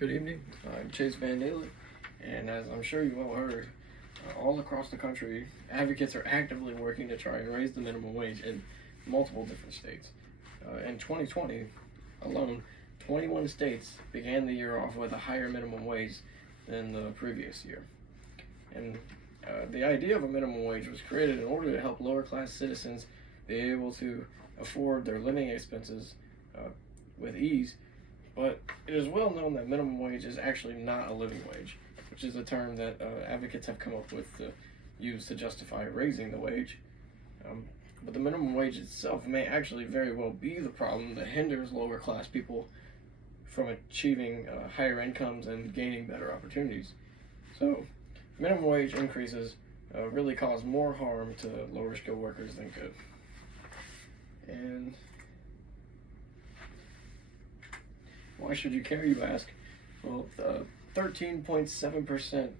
Good evening. I'm Chase Van Daly, and as I'm sure you've all heard, all across the country, advocates are actively working to try and raise the minimum wage in multiple different states. In 2020 alone, 21 states began the year off with a higher minimum wage than the previous year. And the idea of a minimum wage was created in order to help lower class citizens be able to afford their living expenses with ease. But it is well known that minimum wage is actually not a living wage, which is a term that advocates have come up with to use to justify raising the wage. But the minimum wage itself may actually very well be the problem that hinders lower class people from achieving higher incomes and gaining better opportunities. So, minimum wage increases really cause more harm to lower skilled workers than good. And why should you care, you ask? Well, 13.7%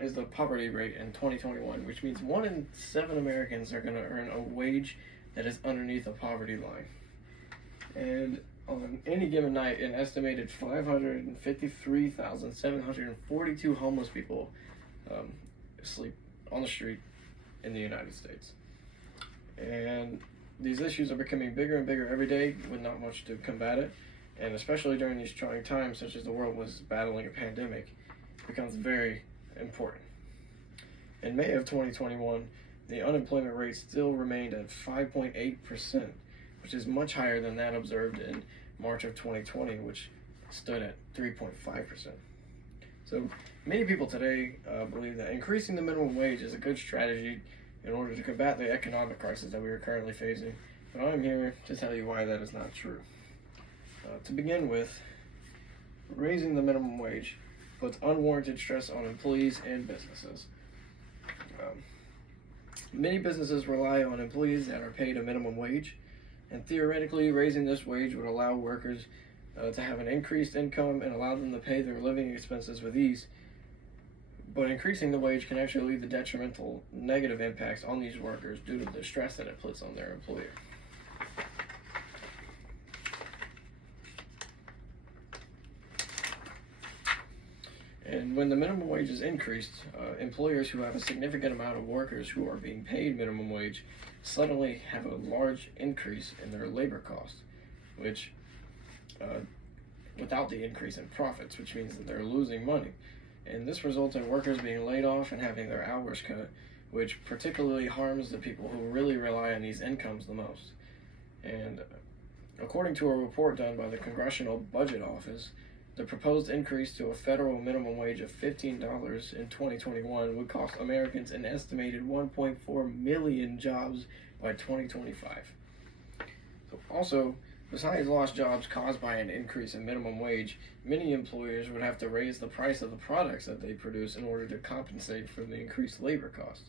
is the poverty rate in 2021, which means 1 in 7 Americans are going to earn a wage that is underneath the poverty line. And on any given night, an estimated 553,742 homeless people sleep on the street in the United States. And these issues are becoming bigger and bigger every day with not much to combat it, and especially during these trying times such as the world was battling a pandemic, it becomes very important. In May of 2021, the unemployment rate still remained at 5.8%, which is much higher than that observed in March of 2020, which stood at 3.5%. So many people today believe that increasing the minimum wage is a good strategy in order to combat the economic crisis that we are currently facing, but I'm here to tell you why that is not true. To begin with, raising the minimum wage puts unwarranted stress on employees and businesses. Many businesses rely on employees that are paid a minimum wage, and theoretically, raising this wage would allow workers to have an increased income and allow them to pay their living expenses with ease. But increasing the wage can actually lead to detrimental negative impacts on these workers due to the stress that it puts on their employer. And when the minimum wage is increased, employers who have a significant amount of workers who are being paid minimum wage suddenly have a large increase in their labor costs, which without the increase in profits, which means that they're losing money. And this results in workers being laid off and having their hours cut, which particularly harms the people who really rely on these incomes the most. And according to a report done by the Congressional Budget Office, the proposed increase to a federal minimum wage of $15 in 2021 would cost Americans an estimated 1.4 million jobs by 2025. So also, besides lost jobs caused by an increase in minimum wage, many employers would have to raise the price of the products that they produce in order to compensate for the increased labor costs.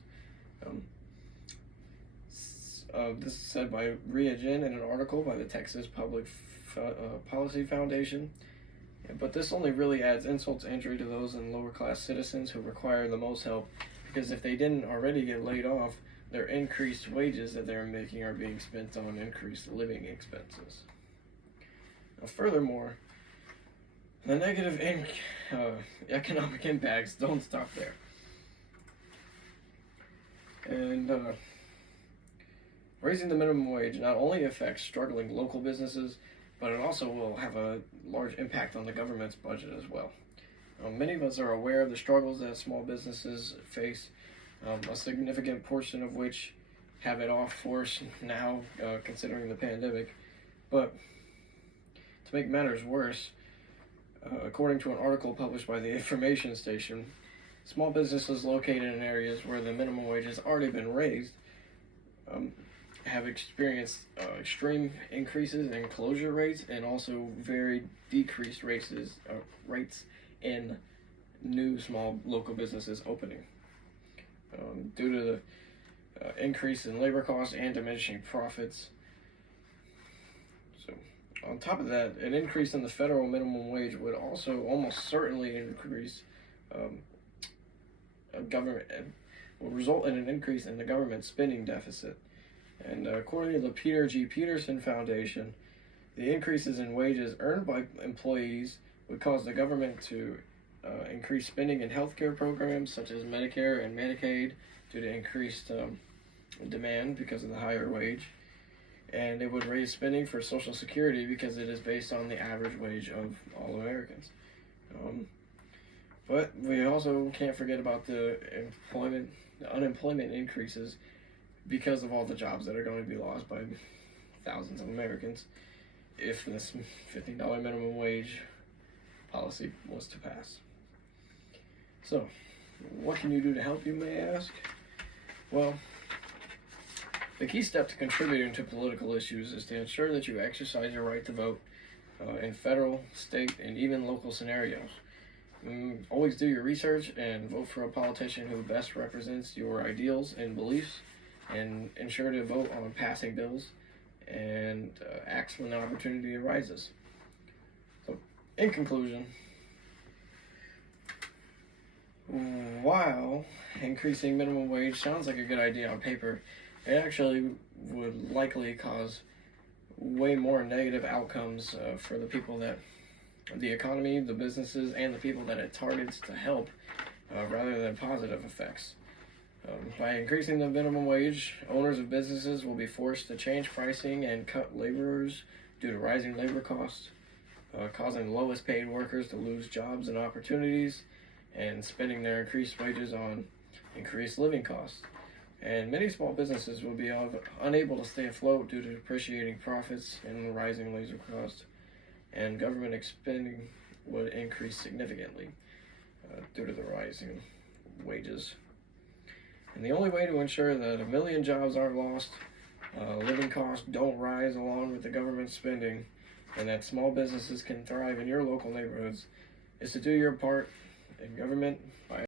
This is said by Ria Jin in an article by the Texas Public Policy Foundation. But this only really adds insult to injury to those in lower class citizens who require the most help, because if they didn't already get laid off, their increased wages that they're making are being spent on increased living expenses. Now, furthermore, the negative economic impacts don't stop there. And raising the minimum wage not only affects struggling local businesses, but it also will have a large impact on the government's budget as well. Many of us are aware of the struggles that small businesses face, a significant portion of which have it off force now, considering the pandemic. But to make matters worse, according to an article published by the Information Station, small businesses located in areas where the minimum wage has already been raised have experienced extreme increases in closure rates and also very decreased rates in new small local businesses opening due to the increase in labor costs and diminishing profits. So on top of that, an increase in the federal minimum wage would also almost certainly increase will result in an increase in the government spending deficit. And according to the Peter G. Peterson Foundation, The increases in wages earned by employees would cause the government to increase spending in healthcare programs such as Medicare and Medicaid due to increased demand because of the higher wage. And it would raise spending for Social Security because it is based on the average wage of all Americans. But we also can't forget about the unemployment increases because of all the jobs that are going to be lost by thousands of Americans if this $15 minimum wage policy was to pass. So, what can you do to help, you may ask? Well, the key step to contributing to political issues is to ensure that you exercise your right to vote in federal, state, and even local scenarios. Always do your research and vote for a politician who best represents your ideals and beliefs, and ensure to vote on passing bills and acts when the opportunity arises. So, in conclusion, while increasing minimum wage sounds like a good idea on paper, it actually would likely cause way more negative outcomes for the people that, the economy, the businesses, and the people that it targets to help, rather than positive effects. By increasing the minimum wage, owners of businesses will be forced to change pricing and cut laborers due to rising labor costs, causing the lowest paid workers to lose jobs and opportunities, and spending their increased wages on increased living costs. And many small businesses will be unable to stay afloat due to depreciating profits and rising labor costs, and government spending would increase significantly due to the rising wages. And the only way to ensure that 1 million jobs aren't lost, living costs don't rise along with the government spending, and that small businesses can thrive in your local neighborhoods is to do your part in government by